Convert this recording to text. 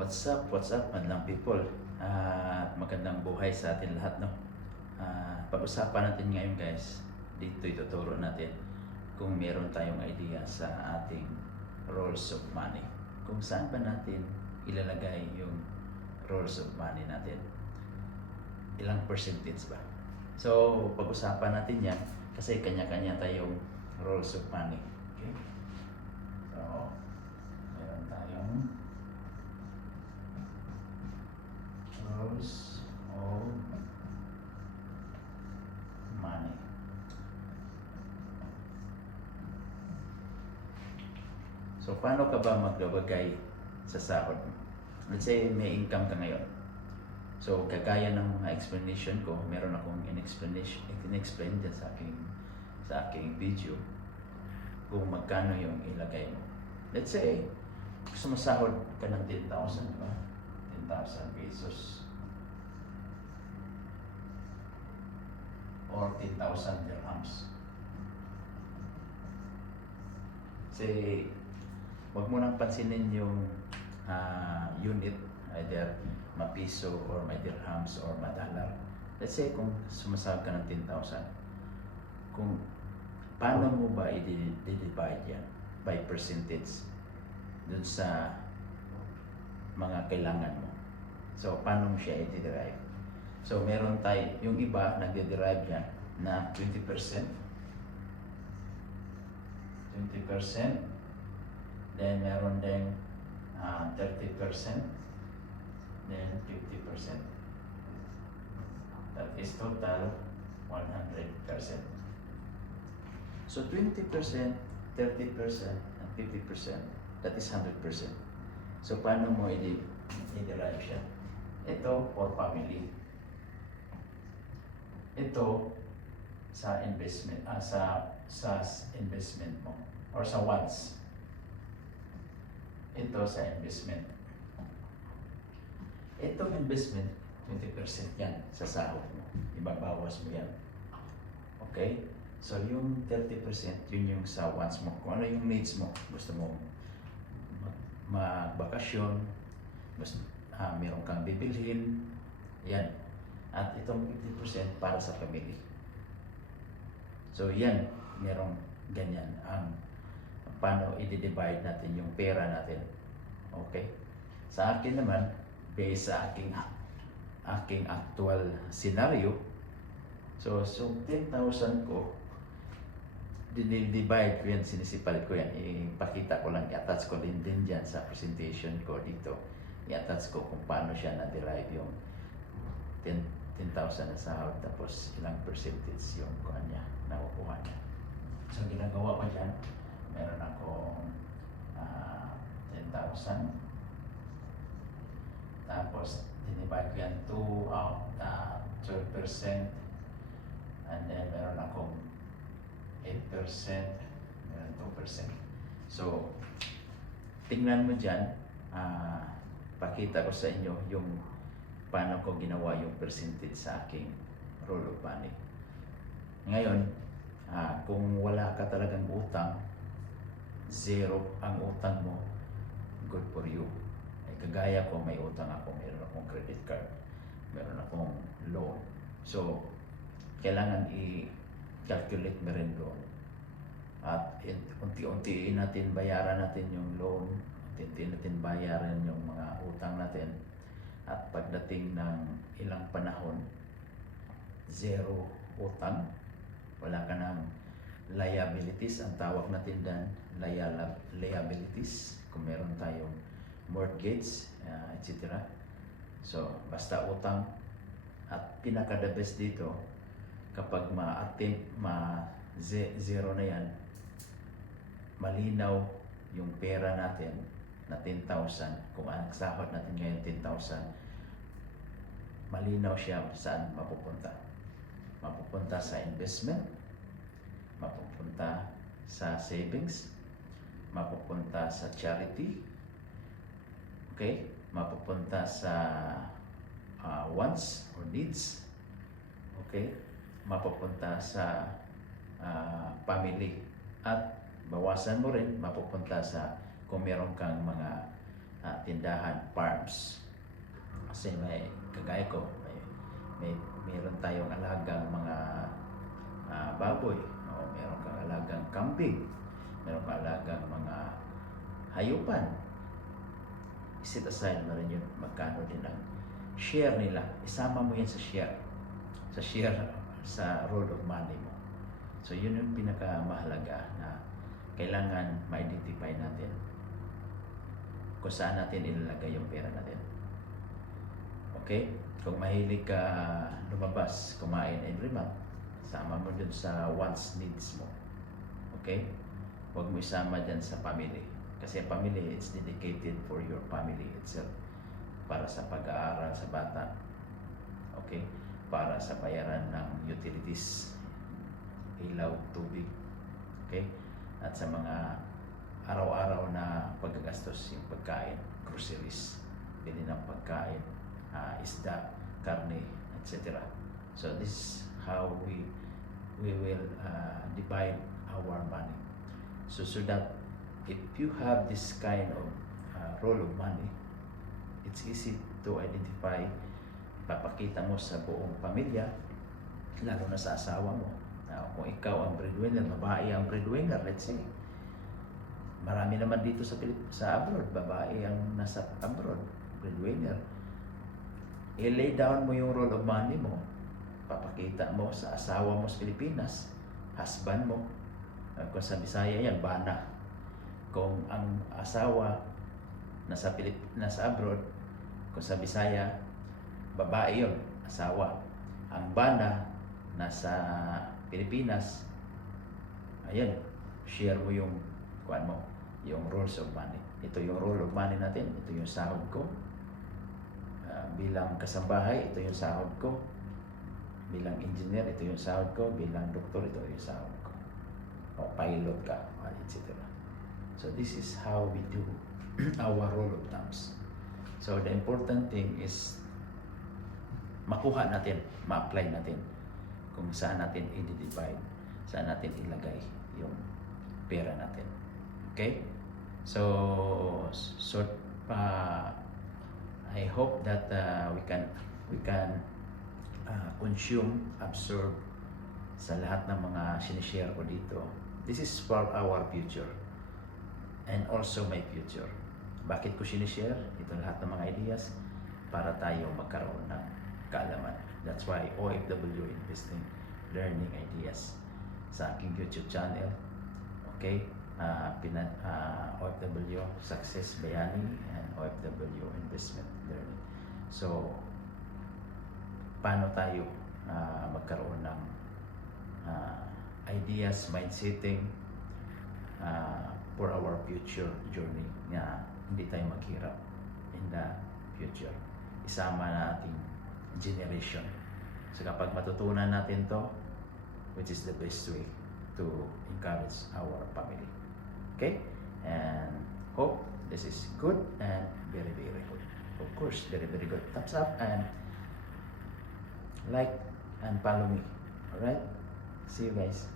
What's up, madlang people? Magandang buhay sa atin lahat, no? Pag-usapan natin ngayon, guys. Dito ituturo natin kung meron tayong idea sa ating rolls of money. Kung saan ba natin ilalagay yung rolls of money natin. Ilang percentage ba? So, pag-usapan natin yan kasi kanya-kanya tayong rolls of money. Okay? So, meron tayong rolls of money. So, paano ka ba maglagay sa sahod mo? Let's say may income ka ngayon. So, kagaya ng mga explanation ko, meron akong in-explain dyan sa aking video kung magkano yung ilagay mo. Let's say, sumasahod ka ng 10,000, diba? 10,000 pesos or 10,000 dirhams. Kasi, wag mo nang pansinin yung unit, either mapiso or may dirhams or madalar. Let's say kung sumasahod ka ng 10,000, kung paano mo ba i-divide yan by percentage dun sa mga kailangan mo. So, paano mo siya i-derive? So, meron tayo, yung iba nag-derive yan na 20%, 20%, then meron din 30%, then 50%. That is total 100%. So 20%, 30%, and 50%, that is 100%. So paano mo i-derive siya? Ito for family. Ito sa investment, sa investment mo or sa wants. Ito sa investment. Itong investment, 20% yan sa sahod mo. Ibabawas mo yan. Okay? So yung 30%, yun yung sa wants mo. Kung ano yung needs mo. Gusto mo magbakasyon, meron kang bibilhin, yan. At itong 50% para sa family. So yan, merong ganyan ang paano i-divide natin yung pera natin. Okay? Sa akin naman, based sa aking actual scenario, so 10,000 ko, divide ko yan, sinisipal ko yan, ipakita ko lang, i-attach ko din dyan sa presentation ko dito. I-attach ko kung paano siya na-derive yung 10,000 na sahod, tapos ilang percentage yung kuha niya, nakukuha niya. So ginagawa ko dyan, meron akong 10,000, tapos dinivide ko yan 12%, and then meron akong 8%, meron 2%. So tingnan mo dyan, pakita ko sa inyo yung paano ko ginawa yung percentage sa aking roll of money. Ngayon, kung wala ka talagang utang, zero ang utang mo, good for you. Ay, kagaya ko, may utang ako, meron akong credit card, meron akong loan. So, kailangan i-calculate mo rin loan. At unti-unti natin bayaran natin yung loan, unti-unti natin bayaran yung mga utang natin. At pagdating ng ilang panahon, zero utang, wala ka ng liabilities, ang tawag natin dan liabilities, kung meron tayong mortgage, etc. So, basta utang. At pinaka-the best dito, kapag zero na yan, malinaw yung pera natin na 10,000, kung ang sahod natin ngayon 10,000, malinaw siya saan mapupunta. Mapupunta sa investment, mapupunta sa savings, mapupunta sa charity, okay? Mapupunta sa wants or needs, okay? Mapupunta sa family, at bawasan mo rin, mapupunta sa kung meron kang mga tindahan, farms. Kasi may kagaya ko, mayroon tayong alagang mga baboy, o meron kang alagang kambing, meron kang alagang mga hayupan. Iset aside mo rin yun, magkano din ang share nila. Isama mo yan sa share. Sa roll of money mo. So yun yung pinakamahalaga na kailangan ma-identify natin kung saan natin ilalagay yung pera natin. Okay? Kung mahilig ka lumabas, kumain every month, sama mo dun sa wants, needs mo. Okay? Huwag mo isama dyan sa family. Kasi family, it's dedicated for your family itself. Para sa pag-aaral sa bata. Okay? Para sa bayaran ng utilities, ilaw, tubig. Okay? At sa mga araw-araw na paggagastos, yung pagkain, groceries, bili ng pagkain, isda, karne, etc. So this is how we will divide our money. So that if you have this kind of roll of money, it's easy to identify. Papakita mo sa buong pamilya, lalo na sa asawa mo. Kung ikaw ang breadwinner, babae ang breadwinner, let's say. Marami naman dito sa abroad, babae ang nasa abroad, breadwinner. I-lay down mo yung roll of money mo. Papakita mo sa asawa mo sa Pilipinas, husband mo. Kung sa Bisaya yan, bana. Kung ang asawa nasa abroad, kung sa Bisaya, babae yun, asawa. Ang bana nasa Pilipinas, ayan, share mo yung kuan mo, yung rolls of money. Ito yung roll of money natin, ito yung sahod ko. Bilang kasambahay, ito yung sahod ko. Bilang engineer, ito yung sahod ko. Bilang doktor, ito yung sahod ko. O pilot ka, etc. So this is how we do our roll of thumbs. So the important thing is makuha natin, ma-apply natin kung saan natin i-divide, saan natin ilagay yung pera natin. Okay? So I hope that we can consume, absorb sa lahat ng mga sinishare ko dito. This is for our future and also my future. Bakit ko sinishare? Ito lahat ng mga ideas para tayo magkaroon ng kaalaman. That's why OFW Investing Learning Ideas sa aking YouTube channel. Okay? OFW Success Bayani and OFW Investment Learning. So, paano tayo magkaroon ng ideas, mindsetting for our future journey na hindi tayo maghirap in the future. Isama natin generation. So kapag matutunan natin to, which is the best way to encourage our family. Okay? And hope this is good and very, very good. Of course, very, very good. Thumbs up and like and follow me. Alright? See you guys.